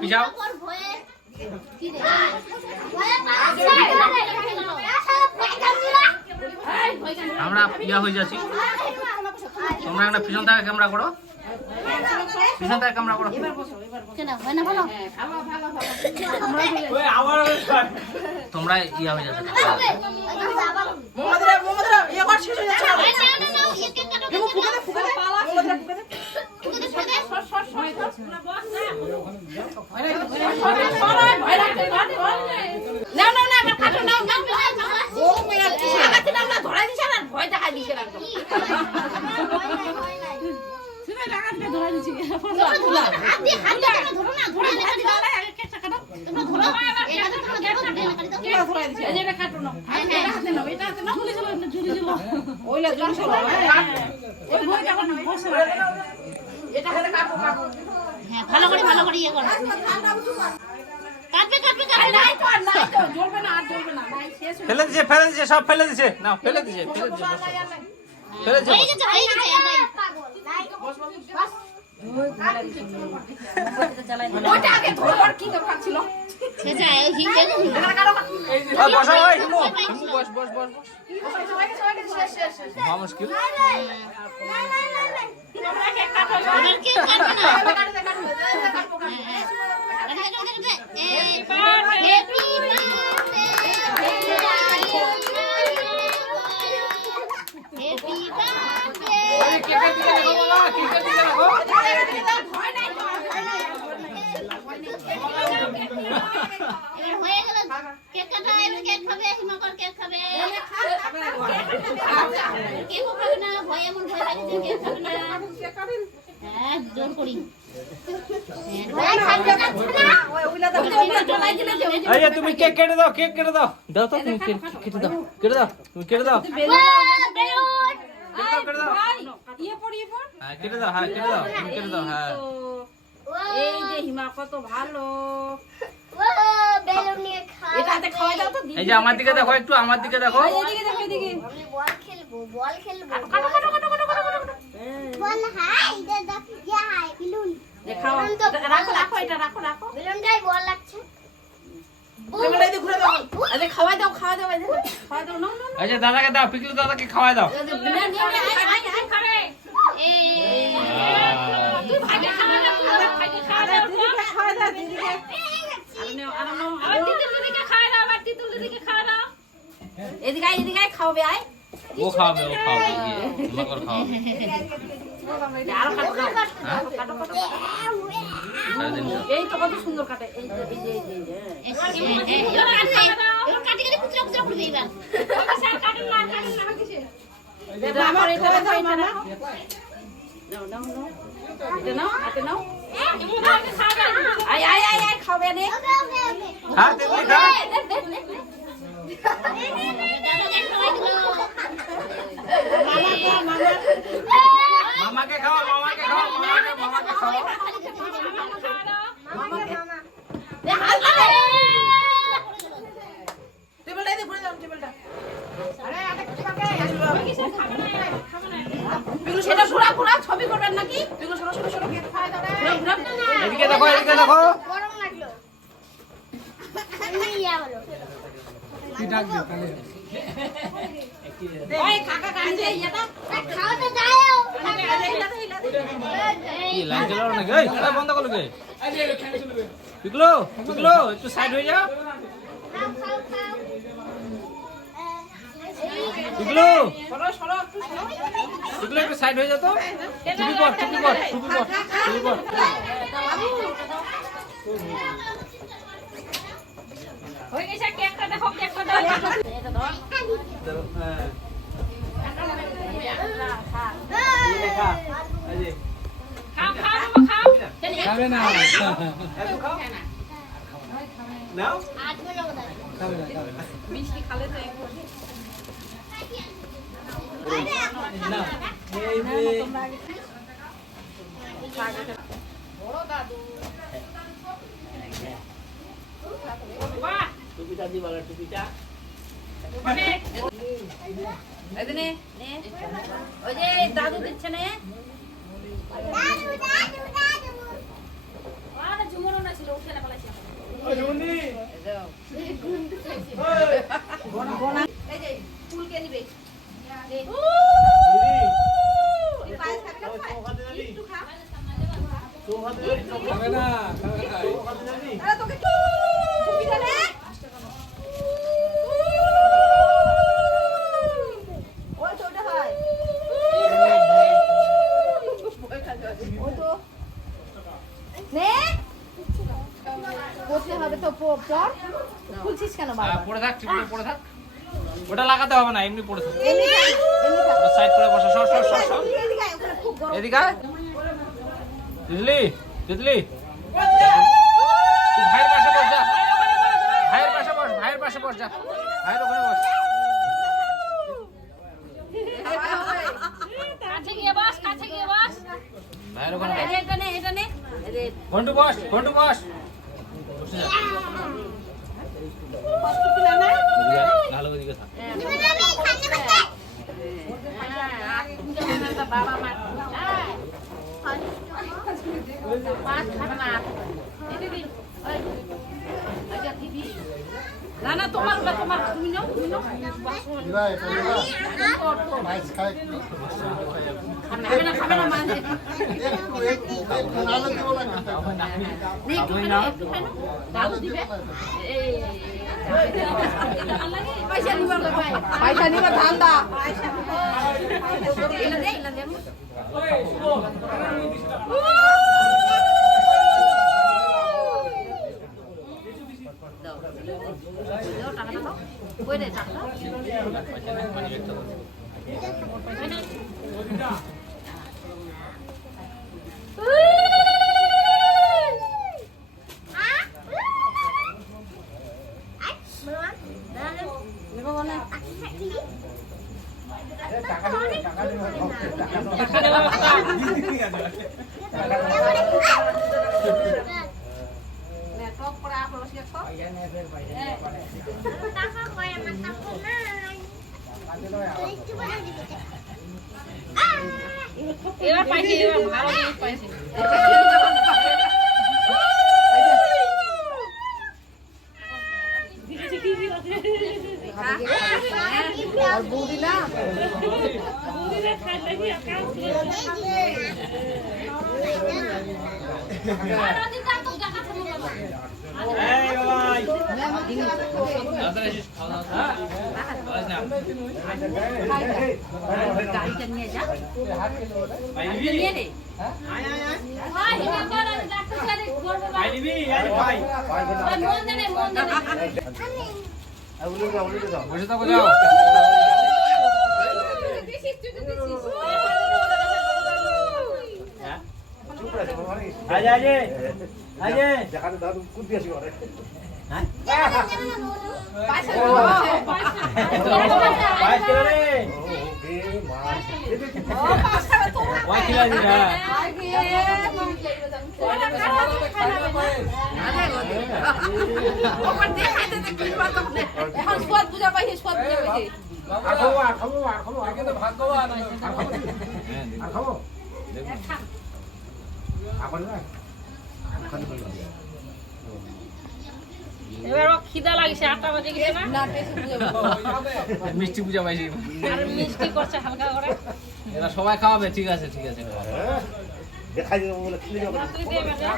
পিছাও। আমরা ইয়া হয়ে যাচ্ছি, তোমরা একটা পিছন থেকে ক্যামেরা করো, পিছন থেকে ক্যামেরা করো। তোমরা ইয়া হয়ে যাচ্ছে, ভালো করে ভালো করে ইয়ে করো, ফেলে দিছে, ফেলে দিছে, সব ফেলে দিছে, না ফেলে দিছে, ফেলে দিছে, ফেলে দিছে। মুশকিল তুমি কেক কেটে দাও, কেক কেটে দাও, দাও তো তুমি কেটে দাও, কেটে দাও, তুমি কেটে দাও, কেটে দাও, কেটে দাও, হ্যাঁ কেটে দাও, তুমি কেটে দাও, হ্যাঁ। এই যে হিমা কত ভালো, এই যে আমার দিকে দেখো, একটু আমার দিকে দেখো, বল খেলবো, বল খেলবো, বল হাই দাদা, ইয়া হাই বিলুন দেখাও, রাখো রাখো, এটা রাখো রাখো, বিলুনটাই বল লাগছে। খাওয়াই দাও, খাওয়াই দাও, খাওয়াই দাও, না না, আচ্ছা দাদাকে দাও, পিকলু দাদাকে খাওয়াই দাও। তুই ভাগে খাওয়া দাও, ভাগে খাওয়া দাও, খাওয়া দাও দিদিকে, আবার দিদিকে খাওয়া দাও, আবার দিদিকে খাওয়া দাও, এদিকে আয়, এদিকে আয়, খাওয়াবে আয়, ও খাওয়াবে, ও খাওয়াবে, মকর খাওয়াবে। আরো কাটো দাও, কাটো কাটো, এই তো কত সুন্দর কাটে, এই যে এই যে এই যে এবার কাটি কাটি কুচরা কুচরা করে দেই এবার। স্যার কাটুন না কিসে, এটা আমার এটা দাও মামা, নাও নাও নাও, এটা নাও, হাতে নাও, আয় আয় আয় আয়, খাবে নে, ওকে ওকে ওকে, হ্যাঁ তুমি খা, মামাকে খাও, মামাকে খাও, মামাকে খাও। সেটা ঘোরা ঘোরা ছবি করবেন নাকি, এদিকে দেখো, এদিকে দেখো, গরম লাগলো, এমনি ইয়া হলো। ওই কাকা কাঁদছে এটা, খাওয়াতে যাও, কি লাইন চালাও নাকি? এই এই বন্ধ করো কে? পিকলু, পিকলু একটু সাইড হয়ে যাও, খাও খাও খাও, পিকলু, সরো সরো একটু সরো, পিকলু একটু সাইড হয়ে যাও তো, টুপি পর, টুপি পর, টুপি পর, টুপি পর। হয়ে গেছে, কেকটা দেখো, কেকটা দাও, এটা দাও, হ্যাঁ খা। এই যে খাও খাও খাও, খাবে না, একটু খাও নাও, আজ বলো দাদা, খাবে না, খাবে না, মিষ্টি খালে তো একটু না এই যে বড় দাদু, বাহ টুপিটা দি বলা, টুপিটা এদিনে নে, ওই যে দাদু দিচ্ছে নে, দাদু দাদু দাদু, আর ঝুমুরও না ছিল, উঠে এই যে ফুলকে নিবে একটু খা তোকে সুবিধা নেই ওই ছোট হয় ও তো নে বসে হবে তো পর খুলছিস কেন বাবা পড়ে থাক টিপে পড়ে থাক ওটা লাগাতে হবে না এমনি পড়ে থাক এমনি সাইড করে বসা সর সর সর সর এদিকে আয়, ওখানে খুব গরম এদিকে আয়। তিতলি তিতলি তুই ভাইয়ের পাশে বস যা ভাইয়ের পাশে বস ভাইয়ের পাশে বস যা ভাইয়ের ওখানে বস কাছে গিয়ে বস ভাইয়ের ওখানে বস এটা নে ঘন্টু বস ঘন্টু বস বসে যা কষ্ট পিলা না এদিকে আয়, ভালো ওদিকে থাক বাবা মা পাঁচ খাবে না না না তোমার তুমি নাও খাবে না মানে দাদু দিবে পয়সা নিবা ধান্দা এলা দে টাকা দাও কই দে টাকা এবার পাইছি এবার ভালো জিনিস পাইছি আর বৌদি না গাড়িটা নিয়ে যা নিয়ে নে বসে থাকো যাও এখন স্বাদ বুঝা পাইছে স্বাদ বুঝা পাইছে এবার ও খিদা লাগছে 8টা বাজে গেছে না না টেস্ট বুঝা পাইছে মিষ্টি পূজা পাইছি আর মিষ্টি করছে হালকা করে এরা সবাই খাওয়াবে ঠিক আছে ঠিক আছে দেখাই দেবো বলে খেলে যাবো তুই দে বেটা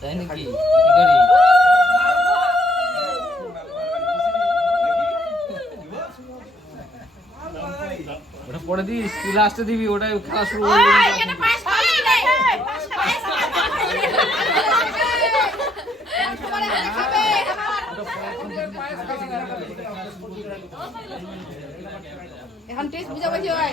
তাই নাকি কি করি ওটা পরে দিস তুই লাস্টে দিবি ওটাই খেলা শুরু হয়ে যাবে এখানে পায়েস খাবি রে পায়েস তোমার এখানে খাবে এখন টেস্ট বুঝা পাইছে ভাই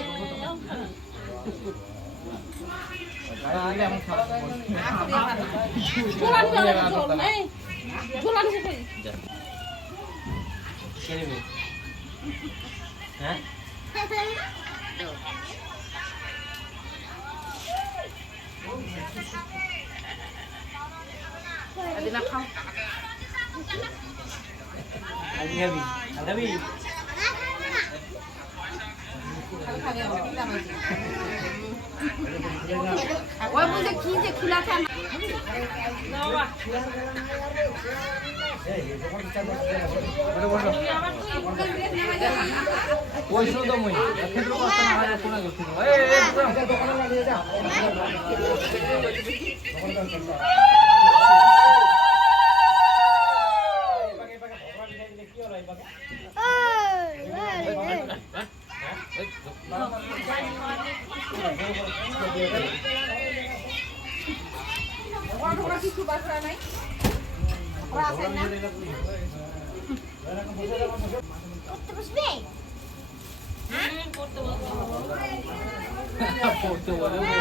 ঝোলানি শেষ হয়ে হ্যাঁ দিনা খাও ওই যে কি যে খিলাতে বাবা ওটা বসো ওই শুধু মই ক্ষেত্র করতে না হয় কোনা গেল এই একদম কিছু বাসরা নাই করতে বসবে? পড়তে বলে না।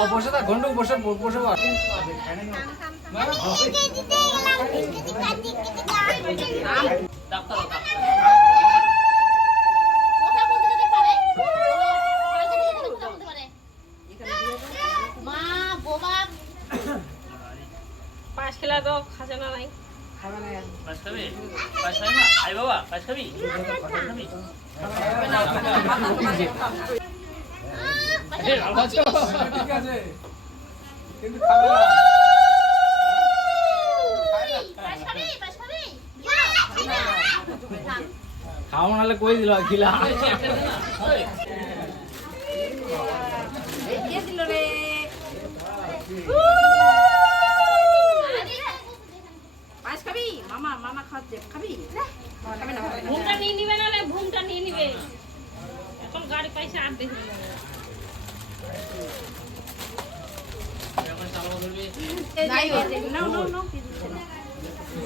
ও বসে থাক ঘন্টু বসে বসে বস আমি এই দিতে গেলাম, দিতে কাটি দিতে দাম। ডাক্তার কথা বলতে যদি পারে, হয়তো নিজে থেকে কথা বলতে পারে। মা, বোমা, পাঁচ খেলা তো খাজানা নাই পাঁচ খাবি? পাঁচ খাবি না? আই বাবা, পাঁচ খাবি? পাঁচ খাবি? ঠিক আছে কিন্তু খাবে না পাশ খাবি, পাশ খাবি? না। খাও নাহলে কই দিল খিলা দিয়ে দিল রে পাঁচ খাবি মামা মামা খাচ্ছে খাবি খাবে না ঘুমটা নিয়ে নিবে না ঘুমটা নিয়ে নিবে এখন গাড়ি পয়সা আর দেখবে নাই না না না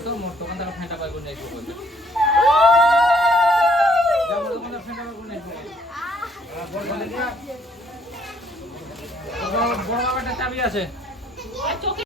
তো মোর দোকান থেকে ফেঁটা পাইব নাই বলতে যাবো দোকান থেকে ফেঁটা পাইব নাই বড় বাবাটা চাবি আছে চোখে